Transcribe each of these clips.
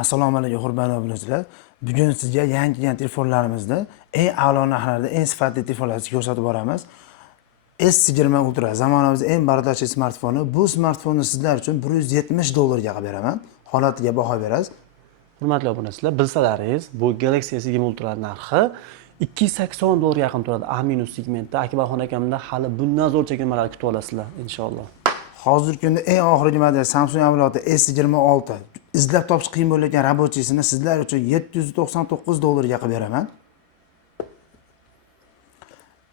Assalomu alaykum hurmatli obunachilar. Bugun sizga yangi kelgan telefonlarimizni eng a'lo narxlarda, eng sifatli telefonlarni ko'rsatib boramiz. S20 Ultra zamonamizning eng bardoshli smartfoni. Bu smartfonni sizlar uchun $170 ga beraman. Holatiga baho berasiz. Hurmatli obunachilar, bilsalaringiz, bu Galaxy S20 Ultra narxi $280 yaqin turadi. A- segmentda Akbarxon akamda hali bundan zo'r chekilmalar kutib olasizlar, inshaalloh. Hozirgi kunda eng oxirgi model Samsung avlodi S26 izlab topish qiyin bo'lgan rabochiysini sizlar uchun $799 ga qilib beraman.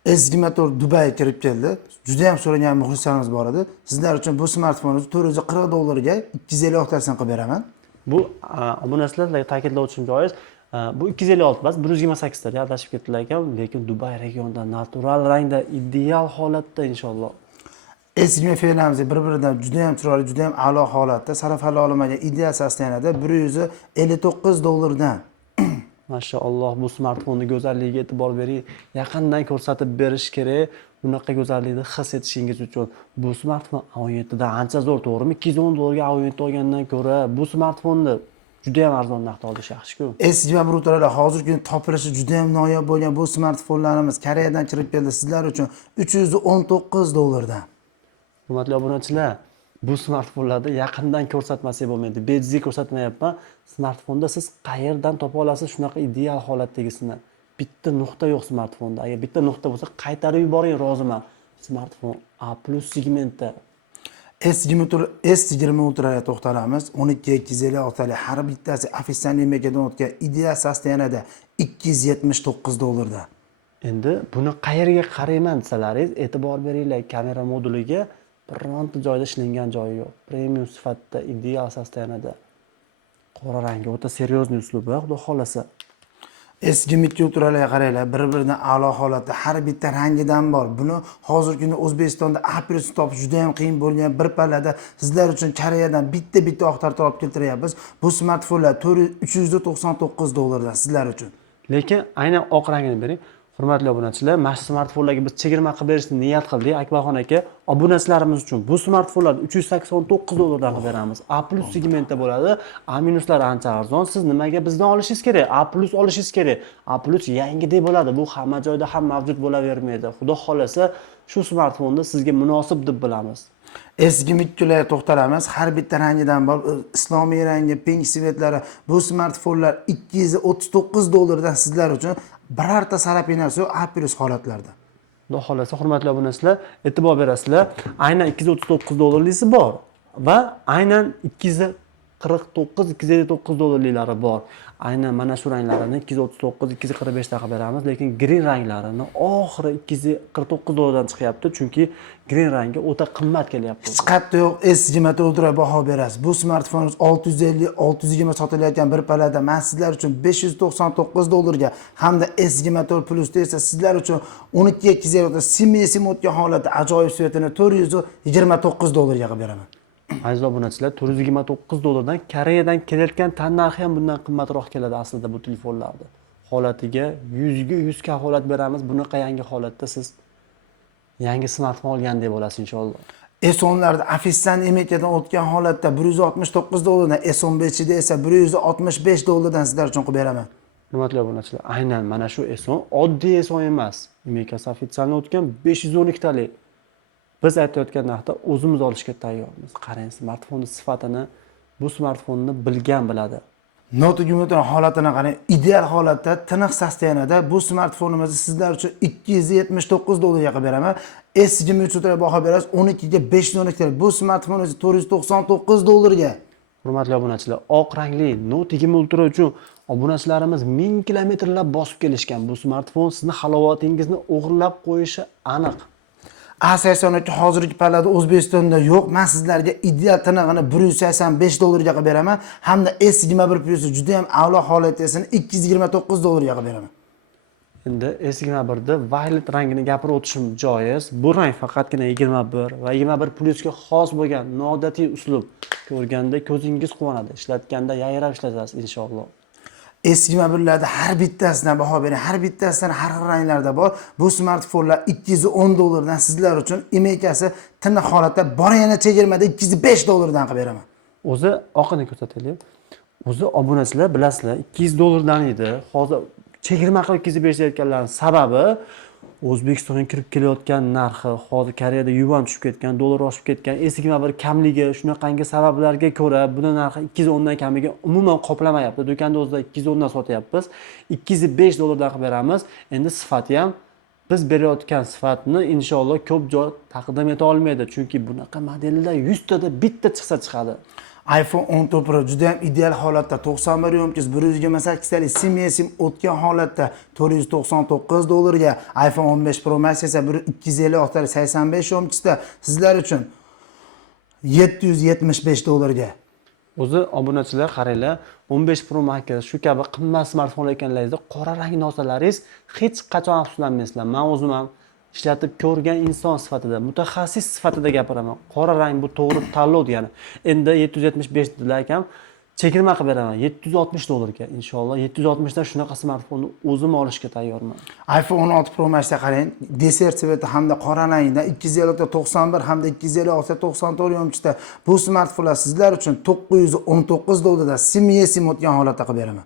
S24 Dubayga kirib keldi. Juda ham so'ragan muxlislarimiz bor edi. Sizlar uchun bu smartfonni $440 ga 256 tasini qilib beraman. Bu obunachilarga ta'kidlovchim joiz. Bu 256 emas, 128 ta adashib ketdilar ekan, lekin Dubay regionida natural rangda ideal holatda inshaalloh. S20 fe'lamiz bir-biridan juda ham chiroyli, juda ham a'lo holatda, sarfali olmagan ideal sosteniyada $159 dan. Mashaalloh, bu smartfonni go'zalligiga e'tibor bering. Yaqindan ko'rsatib berish kerak. Bunaqa go'zallikni his etishingiz uchun bu smartfon A17 dan ancha zo'r, to'g'rimi? $210 ga A17 olgandan ko'ra bu smartfonni juda ham arzon narxda olish yaxshi-ku. S20 Ultra'da hozirgi kunda topilishi juda ham noyob bo'lgan bu smartfonlarimiz Koreyadan kirib keldi sizlar uchun $319 dan. Hurmatli obunachilar, bu smartfonlarda yaqindan ko'rsatmasak bo'lmaydi. Bejizga ko'rsatmayapman. Smartfonda siz qayerdan topa olasiz shunaqa ideal holatdagisini? Bitta nuqta yo'q smartfonda. Agar bitta nuqta bo'lsa, qaytarib yuboring, roziman. Smartfon A+ segmentda. S20 Ultra'ga to'xtalamiz. 12 talik har bittasi ofitsial emekadan o'tgan ideal sosteniyada $279 dan. Endi buni qayerga qarayman desalaringiz, e'tibor beringlar, kamera moduliga bironta joyda ishlangan joyi yo'q. Premium sifatda ideal sosteniyada. Qora rangi o'ta seryozni uslubi, xudo xolasa. S20 Ultra'larga qaranglar, bir-biridan a'lo holatda har bitta rangidan bor. Buni hozirgi kunda O'zbekistonda A+ topish juda ham qiyin bo'lgan bir pallada sizlar uchun Koreyadan bitta oqtarib olib keltiryapmiz. Bu smartfonlar $399 dan sizlar uchun. Lekin aynan oq rangini bering. Hurmatli obunachilar, mana shu smartfonlarga biz chegirma qilib berishni niyat qildik. Akbarxon aka, obunachilarimiz uchun bu smartfonlarni $389 dan qilib beramiz. A+ segmentda bo'ladi. A- ancha arzon. Siz nimaga bizdan olishingiz kerak? A+ olishingiz kerak. A+ yangidek bo'ladi. Bu hamma joyda ham mavjud bo'lavermaydi. Xudo xolasa, shu smartfonni sizga munosib deb bilamiz. S20 ga to'xtalamiz. Har bitta rangidan bor. Islomiy rangi, pink svetlari. Bu smartfonlar $239 dan sizlar uchun birorta sarapinasi yo'q A+ holatlarda. Xudo xolasa, hurmatli obunachilar, e'tibor berasizlar. Aynan $239'lisi bor va aynan $249-$259'lilari bor. Aynan mana shu ranglarini 239-245 ta qilib beramiz, lekin green ranglarini oxiri $249 dan chiqyapti, chunki green rangi o'ta qimmat kelyapti. Hech qayerda yo'q S20 Ultra baho berasiz. Bu smartfonimiz 650-620 sotilayotgan bir palada men sizlar uchun $599 ga hamda S20 Plus esa sizlar uchun 12 sim o'tgan holatda ajoyib svetini $429 ga qilib beraman. Aziz obunachilar, $429 dan Koreyadan kelayotgan tannarxi ham bundan qimmatroq keladi aslida bu telefonlarda. Holatiga 100 ga 100 ka holat beramiz. Bunaqa yangi holatda siz yangi smartfon olgandek bo'lasiz inshaalloh. S10larda ofitsial emekadan o'tgan holatda $169 dan, S15da esa $165 dan sizlar uchun qilib beraman. Hurmatli obunachilar, aynan mana shu S10 oddiy S10 emas. Emekasi ofitsialni o'tgan 512 talik. Biz aytayotgan narxda o'zimiz olishga tayyormiz. Qarang, smartfonning sifatini, bu smartfonni bilgan biladi. Notigimetron holatini qarang, ideal holatda, tiniq sosteniyada bu smartfonimizni sizlar uchun $279 ga qilib beraman. S20 Ultra baho berasiz 12 ga 512 ta. Bu smartfonimiz $499 ga. Hurmatli obunachilar, oq rangli Note 20 Ultra uchun obunachilarimiz 1000 kilometrlab bosib kelishgan. Bu smartfon sizni halovatingizni o'g'irlab qo'yishi aniq. A82 hozirgi pallada O'zbekistonda yo'q. Men sizlarga ideal tinig'ini $185 ga qilib beraman. Hamda S21 Plus juda ham a'lo holatdasini $229 ga qilib beraman. Endi S21da violet rangini gapirib o'tishim joiz. Bu rang faqatgina 21 va 21 Plusga xos bo'lgan noodatiy uslub. Ko'rganda ko'zingiz quvonadi, ishlatganda yayrab ishlatasiz inshaalloh. S21larda har bittasidan baho bering. Har bittasidan har xil ranglarda bor. Bu smartfonlar $210 dan sizlar uchun emekasi tiniq holatda bor yana chegirmada $205 dan qilib beraman. O'zi oqini ko'rsataylik. O'zi obunachilar bilasizlar, 200 dollardan edi. Hozir chegirma qilib ketkizib berishayotganlarning sababi O'zbekistonga kirib kelayotgan narxi, hozir Koreyada yuan tushib ketgan, dollar oshib ketgan, eskima bir kamligi, shunaqangi sabablarga ko'ra buni narxi 210 dan kamiga umuman qoplamayapti. Do'konda o'zida 210 dan sotyapmiz. 205 dollardan qilib beramiz. Endi sifati ham biz berayotgan sifatni inshaalloh ko'p joy taqdim eta olmaydi, chunki bunaqa modellar 100 tada bitta chiqsa chiqadi. iPhone 14 Pro juda ham ideal holatda 91 yomkiz 128 talik sim esim o'tgan holatda 499 dollarga, iPhone 15 Pro Max esa 256 talik 85 yomkizda sizlar uchun 775 dollarga. O'zi obunachilar qaranglar, 15 Pro Max shu kabi qimmat smartfonlar ekanlaringizda qora rang nosalaringiz hech qachon afsuslanmaysizlar. Men o'zim ham ishlatib ko'rgan inson sifatida, mutaxassis sifatida gapiraman. Qora rang bu to'g'ri tanlov degani. Endi 775 dedilar ekan, chegirma qilib beraman 760 dollarga. Inshaalloh 760 dan shunaqa smartfonni o'zim olishga tayyorman. iPhone 16 Pro Max ga qarang, desert sveti hamda qora rangda 256 hamda 256 yomchida bu smartfonlar sizlar uchun 919 dollarda sim esim o'tgan holatda qilib beraman.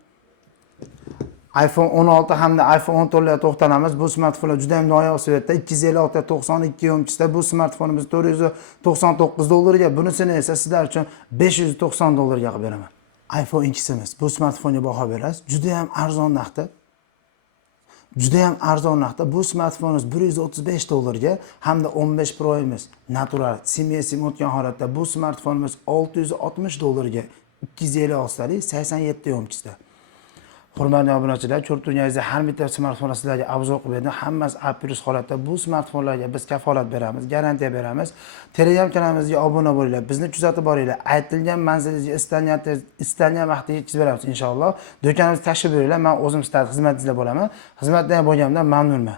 iPhone 16 hamda iPhone 14 larga to'xtalamiz. Bu smartfonlar juda ham noyob svetda 256 yomchida bu smartfonimiz 499 dollarga, bunisini esa sizlar uchun 590 dollarga qilib beraman. iPhone X'imiz bu smartfonga baho berasiz. Juda ham arzon narxda. Bu smartfonimiz 135 dollarga hamda 15 Pro'imiz natural sim esim o'tgan holatda bu smartfonimiz 660 dollarga 256 talik 87 yomchida. Hurmatli obunachilar, ko'rib turganingizda har bitta smartfonni sizlarga obzor qilib berdim. Hammasi A+ holatda. Bu smartfonlarga biz kafolat beramiz, garantiya beramiz. Telegram kanalimizga obuna bo'linglar, bizni kuzatib boringlar. Aytilgan manzilingizga istalgan vaqtda yetkazib beramiz inshaalloh. Do'konimizga tashrif buyuringlar. Men o'zim sizlarga xizmatingizda bo'laman. Xizmatdan bo'lganimdan mamnunman.